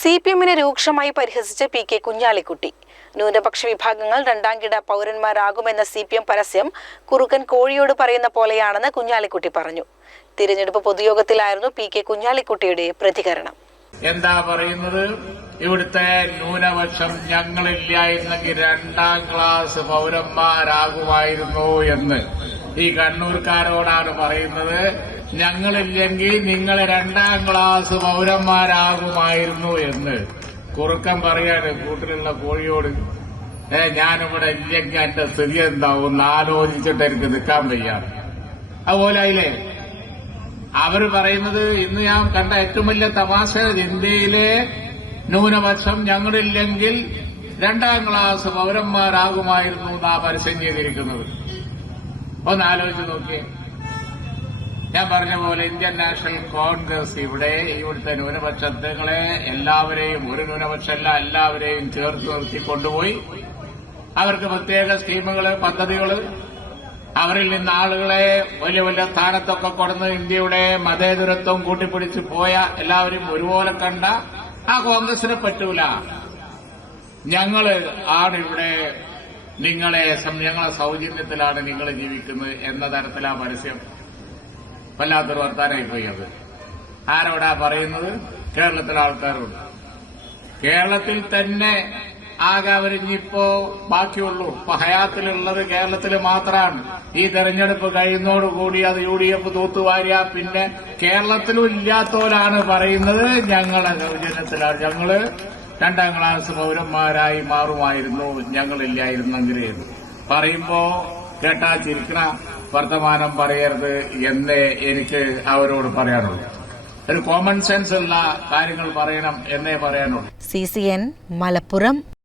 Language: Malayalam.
സിപിഎമ്മിനെ രൂക്ഷമായി പരിഹസിച്ച പി.കെ. കുഞ്ഞാലിക്കുട്ടി. ന്യൂനപക്ഷ വിഭാഗങ്ങൾ രണ്ടാംകിട പൗരന്മാരാകുമെന്ന സിപിഎം പരസ്യം കുറുക്കൻ കോഴിയോട് പറയുന്ന പോലെയാണെന്ന് കുഞ്ഞാലിക്കുട്ടി പറഞ്ഞു. തിരഞ്ഞെടുപ്പ് പൊതുയോഗത്തിലായിരുന്നു പി.കെ. കുഞ്ഞാലിക്കുട്ടിയുടെ പ്രതികരണം. എന്താ പറയുന്നത്? ഇവിടുത്തെ ന്യൂനപക്ഷം ഞങ്ങളില്ലായിരുന്നെങ്കിൽ രണ്ടാം ക്ലാസ് പൗരന്മാരാകുമായിരുന്നു എന്ന് ഈ കണ്ണൂർക്കാരോടാണ് പറയുന്നത്. ഞങ്ങളില്ലെങ്കിൽ നിങ്ങൾ രണ്ടാം ക്ലാസ് പൗരന്മാരാകുമായിരുന്നു എന്ന് കുറുക്കൻ പറയാണ് കൂട്ടിലുള്ള കോഴിയോട്. ഞാനിവിടെ ഇല്ലെങ്കിൽ എന്റെ സ്ഥിതി എന്താവും ആലോചിച്ചിട്ട് എനിക്ക് നിൽക്കാൻ വയ്യാണ്. അതുപോലെ അതിലെ അവര് പറയുന്നത് ഇന്ന് ഞാൻ കണ്ട ഏറ്റവും വലിയ തമാശ, ഇന്ത്യയിലെ ന്യൂനപക്ഷം ഞങ്ങളില്ലെങ്കിൽ രണ്ടാം ക്ലാസ് പൗരന്മാരാകുമായിരുന്നു എന്നാ പരസ്യം ചെയ്തിരിക്കുന്നത്. ഒന്ന് ആലോചിച്ച് നോക്കിയേ. ഞാൻ പറഞ്ഞ പോലെ ഇന്ത്യൻ നാഷണൽ കോൺഗ്രസ് ഇവിടുത്തെ ന്യൂനപക്ഷങ്ങളെ എല്ലാവരെയും, ഒരു ന്യൂനപക്ഷമല്ല എല്ലാവരെയും ചേർത്ത് നിർത്തി കൊണ്ടുപോയി അവർക്ക് പ്രത്യേക സ്കീമുകള്, പദ്ധതികള്, അവരിൽ നിന്ന് ആളുകളെ വലിയ വലിയ സ്ഥാനത്തൊക്കെ കൊടുന്ന് ഇന്ത്യയുടെ മതേതരത്വം കൂട്ടിപ്പിടിച്ച് പോയ എല്ലാവരും ഒരുപോലെ കണ്ട ആ കോൺഗ്രസിനെ പറ്റൂല. ഞങ്ങള് ആണ് ഇവിടെ ഞങ്ങളെ സൗജന്യത്തിലാണ് നിങ്ങൾ ജീവിക്കുന്നത് എന്ന തരത്തിലാ പരസ്യം. വല്ലാത്തൊരു വർത്താനായി പോയി. അത് ആരോടാ പറയുന്നത്? കേരളത്തിലെ ആൾക്കാരോട്. കേരളത്തിൽ തന്നെ ആകെ അവരിഞ്ഞിപ്പോ ബാക്കിയുള്ളൂ. ഇപ്പൊ ഹയാത്തിലുള്ളത് കേരളത്തിൽ മാത്രമാണ്. ഈ തെരഞ്ഞെടുപ്പ് കഴിയുന്നതോടുകൂടി അത് UDF തൂത്തുവാരിയ പിന്നെ കേരളത്തിലും ഇല്ലാത്തവരാണ് പറയുന്നത് ഞങ്ങളെ സൗജന്യത്തിലാണ്, ഞങ്ങള് രണ്ടാം ക്ലാസ് പൗരന്മാരായി മാറുമായിരുന്നു ഞങ്ങളില്ലായിരുന്നെങ്കിൽ പറയുമ്പോ കേട്ടാ ചിരിക്കണ വർത്തമാനം പറയരുത് എന്നേ എനിക്ക് അവരോട് പറയാനുള്ളൂ. ഒരു കോമൺ സെൻസ് ഉള്ള കാര്യങ്ങൾ പറയണം എന്നേ പറയാനുള്ളൂ. CCN മലപ്പുറം.